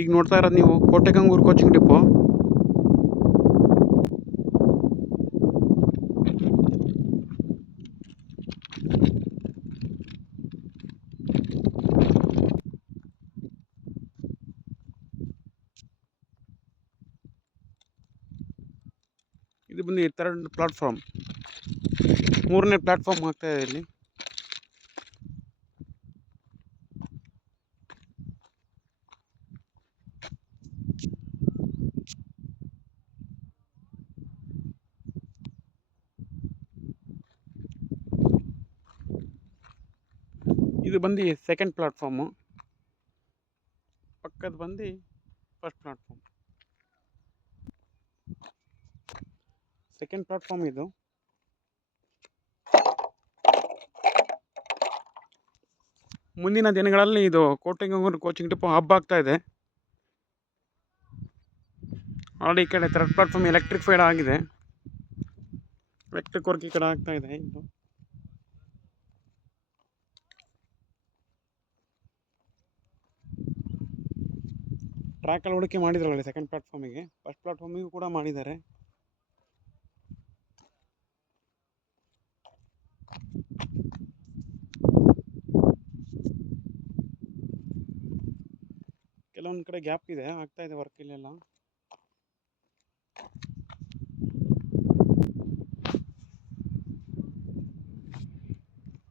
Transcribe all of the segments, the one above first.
ಈಗ ನೋಡ್ತಾ ಇರೋದು ನೀವು ಕೋಟೆಗಂಗೂರು ಕೋಚಿಂಗ್ ಡಿಪೋ. ಇದು ಬಂದು 3rd ಪ್ಲಾಟ್ಫಾರ್ಮ್, 3ನೇ ಪ್ಲಾಟ್ಫಾರ್ಮ್ ಆಗ್ತಾ ಇದೆ ಇಲ್ಲಿ. ಇದು ಬಂದು 2nd ಪ್ಲಾಟ್ಫಾರ್ಮು, ಪಕ್ಕದ ಬಂದು 1st ಪ್ಲಾಟ್ಫಾರ್ಮ್. 2nd ಪ್ಲಾಟ್ಫಾರ್ಮ್ ಇದು. ಮುಂದಿನ ದಿನಗಳಲ್ಲಿ ಇದು ಕೋಟೆಗಂಗೂರು ಕೋಚಿಂಗ್ ಡಿಪೋ ಹಬ್ ಆಗ್ತಾ ಇದೆ. ಆಲ್ರೆಡಿ ಈ ಕಡೆ 3rd ಪ್ಲಾಟ್ಫಾರ್ಮ್ ಎಲೆಕ್ಟ್ರಿಫೈಡ್ ಆಗಿದೆ, ಎಲೆಕ್ಟ್ರಿಕ್ ವರ್ಕ್ ಈ ಕಡೆ ಆಗ್ತಾ ಇದೆ. ಇದು ಟ್ರ್ಯಾಕ್ ಅಳವಡಿಕೆ ಮಾಡಿದ್ರಲ್ಲ 2nd ಪ್ಲಾಟ್ಫಾರ್ಮಿಗೆ, 1st ಪ್ಲಾಟ್ಫಾರ್ಮಿಗೂ ಕೂಡ ಮಾಡಿದ್ದಾರೆ. ಕೆಲವೊಂದು ಕಡೆ ಗ್ಯಾಪ್ ಇದೆ, ಆಗ್ತಾ ಇದೆ ವರ್ಕ್ ಇಲ್ಲೆಲ್ಲ.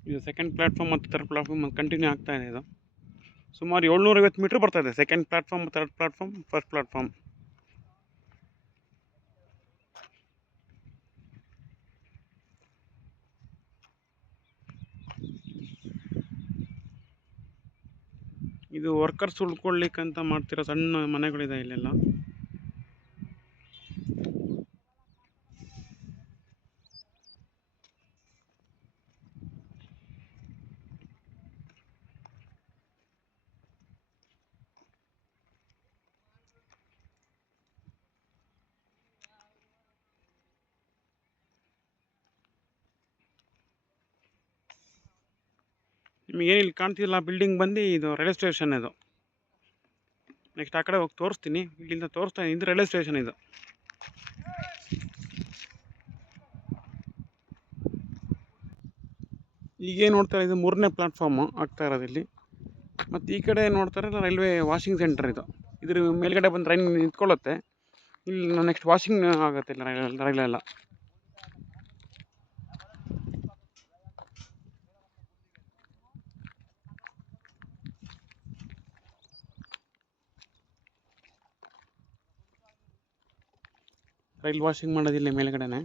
ಇದು 2nd ಪ್ಲಾಟ್ಫಾರ್ಮ್ ಮತ್ತು 3rd ಪ್ಲಾಟ್ಫಾರ್ಮ್ ಕಂಟಿನ್ಯೂ ಆಗ್ತಾ ಇದೆ. ಇದು ಸುಮಾರು 750 ಮೀಟ್ರ್ ಬರ್ತಾ ಇದೆ. 2nd platform, 3rd platform, 1st platform. ಇದು ವರ್ಕರ್ಸ್ ಉಳ್ಕೊಳ್ಳಿಕ್ಕಂತ ಮಾಡ್ತಿರೋ ಸಣ್ಣ ಮನೆಗಳಿದೆ ಇಲ್ಲೆಲ್ಲ. ನಿಮಗೇನು ಇಲ್ಲಿ ಕಾಣ್ತಿಲ್ಲ ಬಿಲ್ಡಿಂಗ್ ಬಂದು ಇದು ರೈಲ್ವೆ ಸ್ಟೇಷನ್. ಇದು ನೆಕ್ಸ್ಟ್ ಆ ಕಡೆ ಹೋಗಿ ತೋರಿಸ್ತೀನಿ. ಇಲ್ಲಿಂದ ತೋರಿಸ್ತಾ ಇದು ರೈಲ್ವೆ ಸ್ಟೇಷನ್. ಇದು ಈಗೇನು ನೋಡ್ತಾರೆ, ಇದು 3ನೇ ಪ್ಲಾಟ್ಫಾರ್ಮು ಆಗ್ತಾ ಇರೋದು ಇಲ್ಲಿ. ಮತ್ತು ಈ ಕಡೆ ನೋಡ್ತಾರೆ ರೈಲ್ವೆ ವಾಷಿಂಗ್ ಸೆಂಟರ್. ಇದ್ರ ಮೇಲ್ಗಡೆ ಬಂದು ಟ್ರೈನ್ ನಿಂತ್ಕೊಳ್ಳುತ್ತೆ. ಇಲ್ಲಿ ನೆಕ್ಸ್ಟ್ ವಾಷಿಂಗ್ ಆಗುತ್ತೆ ಇಲ್ಲ ರೈಲೆಲ್ಲ. ರೈಲ್ ವಾಷಿಂಗ್ ಮಾಡೋದಿಲ್ಲ ಮೇಲ್ಗಡೆನೆ.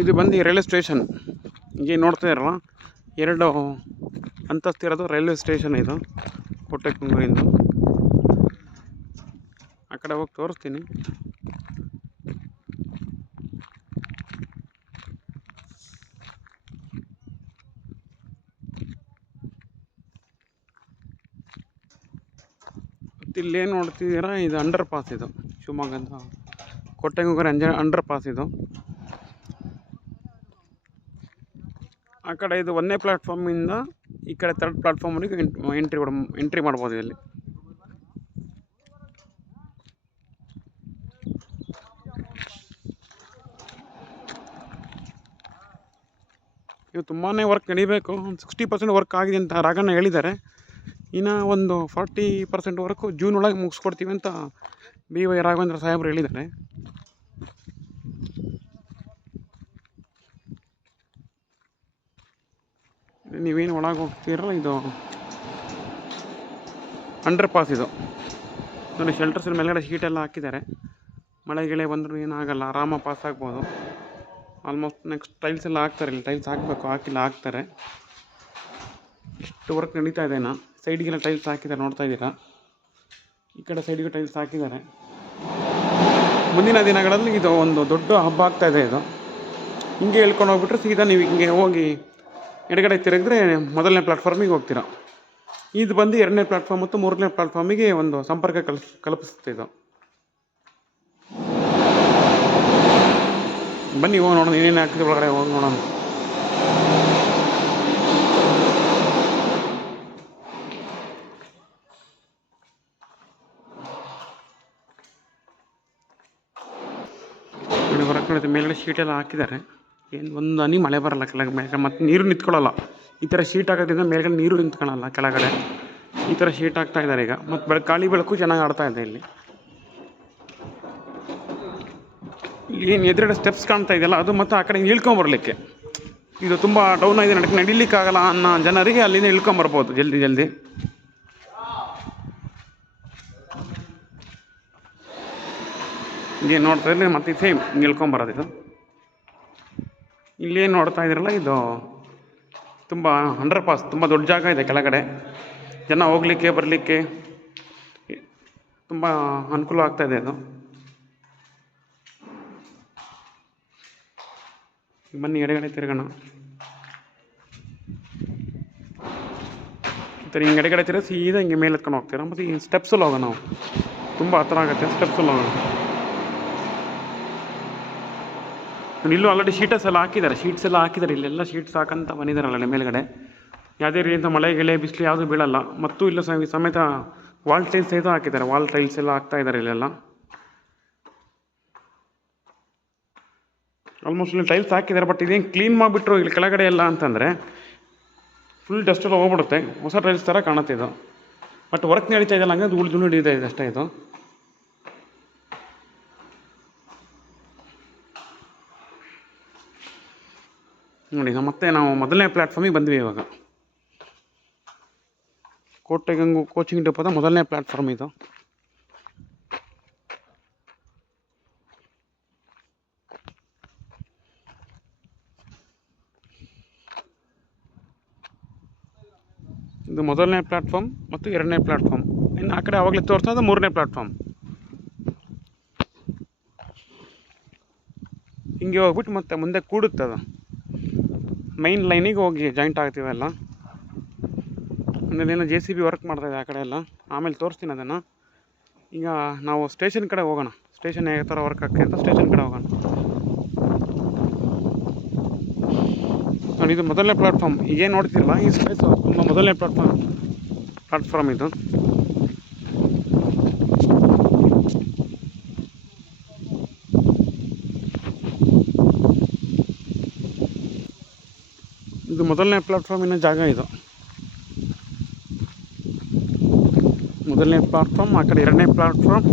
ಇದು ಬಂದು ರೈಲ್ವೆ ಸ್ಟೇಷನ್. ಹೀಗೆ ನೋಡ್ತಾ ಇರಲ್ಲ, 2 ಅಂತಸ್ತಿರೋದು ರೈಲ್ವೆ ಸ್ಟೇಷನ್ ಇದು ಕೋಟೆಗಂಗೂರಿಂದು. ಆ ಕಡೆ ಹೋಗಿ ತೋರಿಸ್ತೀನಿ. ಇಲ್ಲೇನು ನೋಡ್ತಿದ್ದೀರಾ, ಇದು ಅಂಡರ್ ಪಾಸ್. ಇದು ಶಿವಮೊಗ್ಗದ ಕೋಟೆಗಂಗೂರು ಅಂಡರ್ ಪಾಸ್. ಇದು ಆ ಕಡೆ ಇದು 1ನೇ ಪ್ಲಾಟ್ಫಾರ್ಮಿಂದ ಈ ಕಡೆ 3rd ಪ್ಲಾಟ್ಫಾರ್ಮ್ವರೆಗೆ ಎಂಟ್ರಿ ಮಾಡ್ಬೋದು ಇಲ್ಲಿ. ಇದು ತುಂಬಾ ವರ್ಕ್ ನಡಿಬೇಕು. ಒಂದು 60% ವರ್ಕ್ ಆಗಿದೆ ಅಂತ ರಾಘಣ್ಣ ಹೇಳಿದ್ದಾರೆ. ಇನ್ನು ಒಂದು 40% ವರ್ಕು ಜೂನ್ ಒಳಗೆ ಮುಗಿಸ್ಕೊಡ್ತೀವಿ ಅಂತ BY ರಾಘವೇಂದ್ರ ಸಾಹೇಬರು ಹೇಳಿದ್ದಾರೆ. ನೀವೇನು ಒಳಗೆ ಹೋಗ್ತೀರಲ್ಲ, ಇದು ಅಂಡರ್ ಪಾಸ್. ಇದು ನೋಡಿ, ಶೆಲ್ಟರ್ಸ್ ಮೇಲ್ಗಡೆ ಶೀಟೆಲ್ಲ ಹಾಕಿದ್ದಾರೆ. ಮಳೆ ಗಿಳೆ ಬಂದರೂ ಏನಾಗಲ್ಲ, ಆರಾಮ ಪಾಸ್ ಆಗ್ಬೋದು. ಆಲ್ಮೋಸ್ಟ್ ನೆಕ್ಸ್ಟ್ ಟೈಲ್ಸ್ ಎಲ್ಲ ಹಾಕ್ತಾರೆ. ಇಲ್ಲಿ ಟೈಲ್ಸ್ ಹಾಕಬೇಕು, ಹಾಕಿಲ್ಲ, ಹಾಕ್ತಾರೆ. ಇಷ್ಟು ವರ್ಕ್ ನಡೀತಾ ಇದೆ. ಸೈಡಿಗೆಲ್ಲ ಟೈಲ್ಸ್ ಹಾಕಿದ್ದಾರೆ, ನೋಡ್ತಾ ಇದ್ದೀರಾ. ಈ ಕಡೆ ಸೈಡಿಗೆ ಟೈಲ್ಸ್ ಹಾಕಿದ್ದಾರೆ. ಮುಂದಿನ ದಿನಗಳಲ್ಲಿ ಇದು ಒಂದು ದೊಡ್ಡ ಹಬ್ಬ ಆಗ್ತಾಯಿದೆ. ಇದು ಹಿಂಗೆ ಹೇಳ್ಕೊಂಡು ಹೋಗ್ಬಿಟ್ರೆ ಸೀದಾ ನೀವು ಹಿಂಗೆ ಹೋಗಿ ಎಡಗಡೆ ತಿರುಗಿದ್ರೆ ಮೊದಲನೇ ಪ್ಲ್ಯಾಟ್ಫಾರ್ಮಿಗೆ ಹೋಗ್ತೀರಾ. ಇದು ಬಂದು 2ನೇ ಪ್ಲ್ಯಾಟ್ಫಾರ್ಮ್ ಮತ್ತು 3ನೇ ಪ್ಲ್ಯಾಟ್ಫಾರ್ಮಿಗೆ ಒಂದು ಸಂಪರ್ಕ ಕಲ್ಪಿಸುತ್ತೆ ಇದು. ಬನ್ನಿ ಹೋಗಿ ನೋಡೋಣ ಏನೇನು ಹಾಕಿದೆ ಒಳಗಡೆ, ಹೋಗಿ ನೋಡೋಣ. ಹೊರಗೆ ಮೇಲ್ಗಡೆ ಶೀಟೆಲ್ಲ ಹಾಕಿದ್ದಾರೆ. ಏನು ಒಂದು ಹನಿ ಮಳೆ ಬರಲ್ಲ ಕೆಳಗೆ, ಮೇಲೆ ಮತ್ತು ನೀರು ನಿಂತ್ಕೊಳ್ಳಲ್ಲ. ಈ ಥರ ಶೀಟ್ ಹಾಕೋದ್ರಿಂದ ಮೇಲ್ಗಡೆ ನೀರು ನಿಂತ್ಕೊಳ್ಳಲ್ಲ ಕೆಳಗಡೆ. ಈ ಥರ ಶೀಟ್ ಹಾಕ್ತಾ ಇದ್ದಾರೆ ಈಗ. ಮತ್ತು ಗಾಳಿ ಬೆಳಕು ಚೆನ್ನಾಗಿ ಆಡ್ತಾ ಇದೆ ಇಲ್ಲಿ. ಏನು ಎದುರುಗಡೆ ಸ್ಟೆಪ್ಸ್ ಕಾಣ್ತಾ ಇದೆಯಲ್ಲ, ಅದು ಮತ್ತು ಆ ಕಡೆ ಇಳ್ಕೊಂಬರ್ಲಿಕ್ಕೆ. ಇದು ತುಂಬ ಡೌನ್ ಆಗಿದೆ, ನಡಿಲಿಕ್ಕಾಗಲ್ಲ ಅನ್ನೋ ಜನರಿಗೆ ಅಲ್ಲಿಂದ ಇಳ್ಕೊಂಬರ್ಬೋದು ಜಲ್ದಿ. ಹಿಂಗೆ ನೋಡ್ತಾ ಇದ್ರೆ ಮತ್ತೆ ಸೇಮ್ ಹಿಂಗೆ ಇಳ್ಕೊಂಬರೋದು ಇದು. ಇಲ್ಲೇನು ನೋಡ್ತಾ ಇದ್ದೀರಲ್ಲ, ಇದು ತುಂಬ ಅಂಡರ್ ಪಾಸ್, ತುಂಬ ದೊಡ್ಡ ಜಾಗ ಇದೆ ಕೆಳಗಡೆ. ಜನ ಹೋಗಲಿಕ್ಕೆ ಬರಲಿಕ್ಕೆ ತುಂಬ ಅನುಕೂಲ ಆಗ್ತಾಯಿದೆ ಅದು. ಬನ್ನಿ ಎಡಗಡೆ ತಿರುಗೋಣ. ಈ ಥರ ಹಿಂಗೆ ಎಡಗಡೆ ತಿರುಗಿ ಸೀದಾ ಹಿಂಗೆ ಮೇಲೆ ಎತ್ಕೊಂಡು ಹೋಗ್ತೀರಾ. ಮತ್ತು ಈ ಸ್ಟೆಪ್ಸಲ್ಲಿ ಹೋಗೋಣ ನಾವು, ತುಂಬ ಹತ್ರ ಆಗುತ್ತೆ. ಸ್ಟೆಪ್ಸಲ್ಲಿ ಹೋಗೋಣ. ಇಲ್ಲೂ ಆಲ್ರೆಡಿ ಶೀಟ್ಸ್ ಎಲ್ಲ ಹಾಕಿದ್ದಾರೆ. ಇಲ್ಲೆಲ್ಲ ಶೀಟ್ಸ್ ಹಾಕಂತ ಬಂದಿದ್ದಾರಲ್ಲ ಮೇಲ್ಗಡೆ. ಯಾವುದೇ ರೀತಿಯ ಮಳೆ ಗಿಳೆ ಬಿಸಿಲು ಯಾವುದೂ ಬೀಳಲ್ಲ. ಮತ್ತು ಇಲ್ಲ ಸಮೇತ ವಾಲ್ ಟೈಲ್ಸ್ ಸಹಿತ ಹಾಕಿದ್ದಾರೆ. ವಾಲ್ ಟೈಲ್ಸ್ ಎಲ್ಲ ಹಾಕ್ತಾ ಇದ್ದಾರೆ ಇಲ್ಲೆಲ್ಲ. ಆಲ್ಮೋಸ್ಟ್ ಇಲ್ಲಿ ಟೈಲ್ಸ್ ಹಾಕಿದ್ದಾರೆ. ಬಟ್ ಇದೇನು ಕ್ಲೀನ್ ಮಾಡಿಬಿಟ್ರು ಇಲ್ಲಿ ಕೆಳಗಡೆ ಎಲ್ಲ ಅಂತಂದರೆ ಫುಲ್ ಡಸ್ಟೆಲ್ಲ ಹೋಗ್ಬಿಡುತ್ತೆ. ಹೊಸ ಟೈಲ್ಸ್ ಥರ ಕಾಣುತ್ತೆ ಇದು. ಬಟ್ ವರ್ಕ್ ನಡೀತಾ ಇದೆಯಲ್ಲ, ಹಂಗೆ ಧೂಳು ಹಿಡಿತಾ ಇದೆ ಅಷ್ಟೇ ಇದು. ನೋಡಿ, ಮತ್ತೆ ನಾವು ಮೊದಲನೇ ಪ್ಲ್ಯಾಟ್ಫಾರ್ಮಿಗೆ ಬಂದ್ವಿ ಇವಾಗ. ಕೋಟೆಗಂಗು ಕೋಚಿಂಗ್ ಡಿಪೋದ ಮೊದಲನೇ ಪ್ಲ್ಯಾಟ್ಫಾರ್ಮ್ ಇದು. ಇದು ಮೊದಲನೇ ಪ್ಲ್ಯಾಟ್ಫಾರ್ಮ್ ಮತ್ತು 2ನೇ ಪ್ಲ್ಯಾಟ್ಫಾರ್ಮ್. ಇನ್ನು ಆ ಕಡೆ ಆವಾಗಲೇ ತೋರಿಸೋದು 3ನೇ ಪ್ಲ್ಯಾಟ್ಫಾರ್ಮ್. ಹಿಂಗೆ ಹೋಗ್ಬಿಟ್ಟು ಮತ್ತೆ ಮುಂದೆ ಕೂಡುತ್ತೆ ಅದು. ಮೈನ್ ಲೈನಿಗೆ ಹೋಗಿ ಜಾಯಿಂಟ್ ಆಗ್ತೀವಲ್ಲ. ಆಮೇಲೆ JCB ವರ್ಕ್ ಮಾಡ್ತಾಯಿದೆ ಆ ಕಡೆ ಎಲ್ಲ. ಆಮೇಲೆ ತೋರಿಸ್ತೀನಿ ಅದನ್ನು. ಈಗ ನಾವು ಸ್ಟೇಷನ್ ಕಡೆ ಹೋಗೋಣ. ಸ್ಟೇಷನ್ ಯಾವ ಥರ ವರ್ಕ್ ಆಗ್ತದೆ ಅಂತ ಸ್ಟೇಷನ್ ಕಡೆ ಹೋಗೋಣ. ನೋಡಿ, ಇದು ಮೊದಲನೇ ಪ್ಲ್ಯಾಟ್ಫಾರ್ಮ್. ಈಗೇನು ನೋಡ್ತಿರಲ್ಲ, ಈ ಸ್ಪೇಸು ತುಂಬ ಮೊದಲನೇ ಪ್ಲ್ಯಾಟ್ಫಾರ್ಮ್ ಇದು. ಇದು ಮೊದಲನೇ ಪ್ಲ್ಯಾಟ್ಫಾರ್ಮಿನ ಜಾಗ ಇದು. ಮೊದಲನೇ ಪ್ಲ್ಯಾಟ್ಫಾರ್ಮ್, ಆ ಕಡೆ 2ನೇ ಪ್ಲ್ಯಾಟ್ಫಾರ್ಮ್.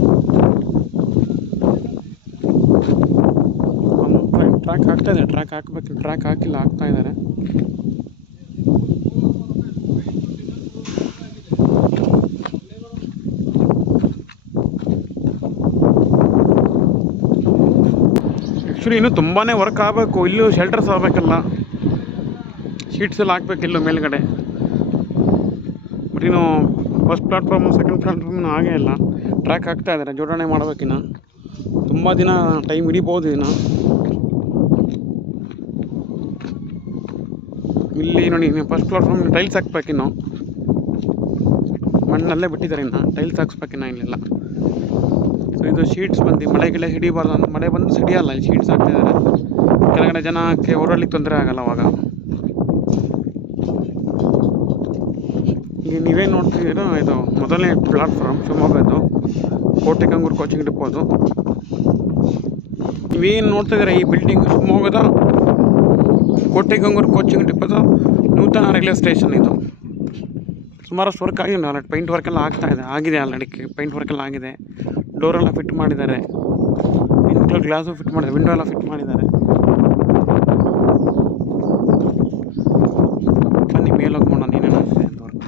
ಟ್ರ್ಯಾಕ್ ಹಾಕ್ತಾಯಿದೆ. ಟ್ರ್ಯಾಕ್ ಹಾಕಬೇಕು. ಟ್ರ್ಯಾಕ್ ಹಾಕಿಲ್ಲ, ಹಾಕ್ತಾ ಇದ್ದಾರೆ. ಆ್ಯಕ್ಚುಲಿ ಇನ್ನೂ ತುಂಬಾ ವರ್ಕ್ ಆಗಬೇಕು. ಇಲ್ಲೂ ಶೆಲ್ಟರ್ಸ್ ಆಗಬೇಕಲ್ಲ, ಶೀಟ್ಸ್ ಎಲ್ಲ ಹಾಕ್ಬೇಕು ಇಲ್ಲೂ ಮೇಲ್ಗಡೆ. ಬಟ್ ಇನ್ನು ಫಸ್ಟ್ ಪ್ಲ್ಯಾಟ್ಫಾರ್ಮು ಸೆಕೆಂಡ್ ಪ್ಲ್ಯಾಟ್ಫಾರ್ಮ್ನ ಹಾಗೇ ಇಲ್ಲ. ಟ್ರ್ಯಾಕ್ ಹಾಕ್ತಾ ಇದ್ದಾರೆ, ಜೋಡಣೆ ಮಾಡಬೇಕಿನ್ನು. ತುಂಬ ದಿನ ಟೈಮ್ ಹಿಡಿಬೋದು ಇನ್ನು. ಇಲ್ಲಿ ನೋಡಿ, ಫಸ್ಟ್ ಪ್ಲ್ಯಾಟ್ಫಾರ್ಮ್ ಟೈಲ್ಸ್ ಹಾಕ್ಬೇಕಿನ್ನು. ಮಣ್ಣಲ್ಲೇ ಬಿಟ್ಟಿದ್ದಾರೆ, ಇನ್ನು ಟೈಲ್ಸ್ ಹಾಕ್ಸ್ಬೇಕಿನ್ನು ಇಲ್ಲೆಲ್ಲ. ಸೊ ಇದು ಶೀಟ್ಸ್ ಬಂದು ಮಳೆ ಗಿಳೆ ಹಿಡಿಬಾರ್ದು ಅಂತ, ಮಳೆ ಬಂದು ಸಿಡಿಯಲ್ಲ. ಇಲ್ಲಿ ಶೀಟ್ಸ್ ಹಾಕ್ತಿದ್ದಾರೆ. ಕೆಳಗಡೆ ಜನಕ್ಕೆ ಓಡಾಡ್ಲಿಕ್ಕೆ ತೊಂದರೆ ಆಗಲ್ಲ ಅವಾಗ. ಈಗ ನೀವೇನು ನೋಡ್ತಿದ್ದೀರೋ, ಇದು ಮೊದಲನೇ ಪ್ಲ್ಯಾಟ್ಫಾರ್ಮ್ ಶಿವಮೊಗ್ಗದ್ದು, ಕೋಟೆಗಂಗೂರು ಕೋಚಿಂಗ್ ಡಿಪೋದು. ನೀವೇನು ನೋಡ್ತಿದ್ದೀರ ಈ ಬಿಲ್ಡಿಂಗ್ ಶಿವಮೊಗ್ಗದ ಕೋಟೆಗಂಗೂರು ಕೋಚಿಂಗ್ ಡಿಪೋದ ನೂತನ ರೈಲ್ವೆ ಸ್ಟೇಷನ್ ಇದು. ಸುಮಾರಷ್ಟು ವರ್ಕ್ ಆಗಿದೆ. ಆಲ್ರೆಡಿ ಪೈಂಟ್ ವರ್ಕೆಲ್ಲ ಆಗಿದೆ ಆಲ್ರೆಡಿ. ಪೈಂಟ್ ವರ್ಕೆಲ್ಲ ಆಗಿದೆ. ಡೋರೆಲ್ಲ ಫಿಟ್ ಮಾಡಿದ್ದಾರೆ. ಇನ್ಕ್ಲೂಡ್ ಗ್ಲಾಸು ಫಿಟ್ ಮಾಡಿದ್ದಾರೆ. ವಿಂಡೋ ಎಲ್ಲ ಫಿಟ್ ಮಾಡಿದ್ದಾರೆ. ಬನ್ನಿ ಮೇಲೆ ಹೋಗ್ಕೊಂಡು ಏನೇನು ಆಗ್ತಿದೆ ಅಂತ ವರ್ಕ್.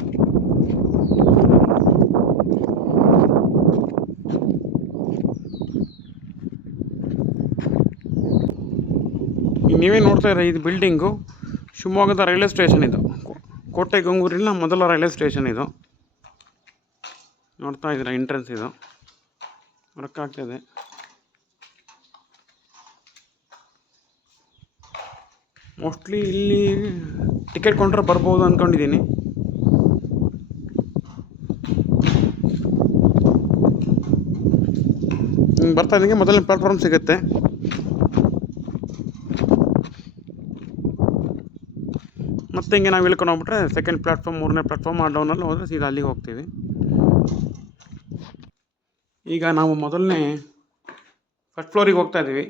ನೀವೇ ನೋಡ್ತಾ ಇದ್ದೀರ, ಇದು ಬಿಲ್ಡಿಂಗು ಶಿವಮೊಗ್ಗದ ರೈಲ್ವೆ ಸ್ಟೇಷನ್ ಇದು. ಕೋಟೆಗಂಗೂರಿನ ಮೊದಲ ರೈಲ್ವೆ ಸ್ಟೇಷನ್ ಇದು. ನೋಡ್ತಾ ಇದ್ದೀರಾ ಎಂಟ್ರೆನ್ಸ್ ಇದು ವರ್ಕ್ ಆಗ್ತಾಯಿದೆ. ಮೋಸ್ಟ್ಲಿ ಇಲ್ಲಿ ಟಿಕೆಟ್ ಕೊಂಡ್ರೆ ಬರ್ಬೋದು ಅಂದ್ಕೊಂಡಿದ್ದೀನಿ. ಬರ್ತಾ ಇದ್ದಂಗೆ ಮೊದಲನೇ ಪ್ಲಾಟ್ಫಾರ್ಮ್ ಸಿಗುತ್ತೆ. ಮತ್ತೆ ಹಿಂಗೆ ನಾವು ಇಳ್ಕೊಂಡು ಹೋಗ್ಬಿಟ್ರೆ ಸೆಕೆಂಡ್ ಪ್ಲಾಟ್ಫಾರ್ಮ್, ಮೂರನೇ ಪ್ಲಾಟ್ಫಾರ್ಮ್ ಆ ಡೌನಲ್ಲಿ ಹೋದರೆ ಸೀದಾ ಅಲ್ಲಿಗೆ ಹೋಗ್ತೀವಿ. ಈಗ ನಾವು ಮೊದಲನೇ ಫಸ್ಟ್ ಫ್ಲೋರಿಗೆ ಹೋಗ್ತಾ ಇದ್ದೀವಿ.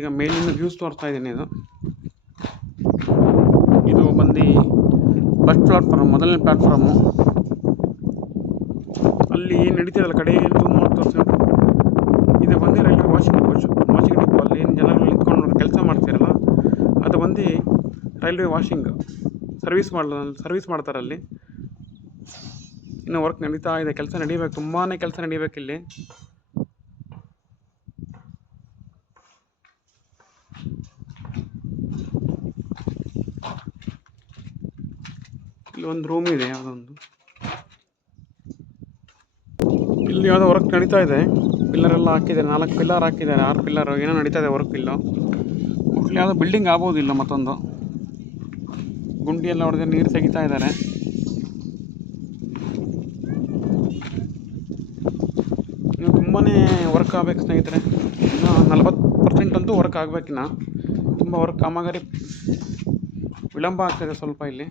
ಈಗ ಮೇಲಿನ ವ್ಯೂಸ್ ತೋರಿಸ್ತಾ ಇದ್ದೀನಿ. ಇದು ಬಂದು ಫಸ್ಟ್ ಪ್ಲಾಟ್ಫಾರ್ಮ್, ಮೊದಲನೇ ಪ್ಲಾಟ್ಫಾರ್ಮು. ಅಲ್ಲಿ ಏನು ನಡೀತಿರಲ್ಲ ಕಡೆ ಜೂಮ್ ಮಾಡಿ ತೋರಿಸ್ಕೊಂಡು, ಇದು ಬಂದು ರೈಲ್ವೆ ವಾಷಿಂಗ್ ಡಿಪೋ. ಅಲ್ಲಿ ಏನು ಜನಗಳು ನಿಂತ್ಕೊಂಡು ಕೆಲಸ ಮಾಡ್ತಿರಲ್ಲ, ಅದು ಬಂದು ರೈಲ್ವೆ ವಾಷಿಂಗ್ ಸರ್ವಿಸ್ ಮಾಡ್ತಾರೆ ಅಲ್ಲಿ. ಇನ್ನು ವರ್ಕ್ ನಡೀತಾ ಇದೆ, ಕೆಲಸ ನಡೀಬೇಕು, ತುಂಬಾ ಕೆಲಸ ನಡೀಬೇಕು ಇಲ್ಲಿ. ಇಲ್ಲಿ ಒಂದು ರೂಮ್ ಇದೆ ಯಾವುದೊಂದು, ಇಲ್ಲಿ ಯಾವುದೋ ವರ್ಕ್ ನಡೀತಾ ಇದೆ. ಪಿಲ್ಲರ್ ಎಲ್ಲ ಹಾಕಿದ್ದಾರೆ, 4 ಪಿಲ್ಲರ್ ಹಾಕಿದ್ದಾರೆ, 6 ಪಿಲ್ಲರ್ ಏನೋ ನಡೀತಾ ಇದೆ ವರ್ಕ್. ಇಲ್ಲೋ ಇಲ್ಲಿ ಯಾವುದೋ ಬಿಲ್ಡಿಂಗ್ ಆಗ್ಬೋದಿಲ್ಲ, ಮತ್ತೊಂದು ಗುಂಡಿ ಎಲ್ಲ ಹೊಡೆದು ನೀರು ತೆಗಿತಾ ಇದ್ದಾರೆ. ಇನ್ನು ತುಂಬಾ ವರ್ಕ್ ಆಗಬೇಕು ಸ್ನೇಹಿತರೆ. ಇನ್ನು 40% ಅಂತೂ ವರ್ಕ್ ಆಗಬೇಕಿನ್ನ. ತುಂಬ ವರ್ಕ್ ಕಾಮಗಾರಿ ವಿಳಂಬ ಆಗ್ತಾಯಿದೆ ಸ್ವಲ್ಪ ಇಲ್ಲಿ.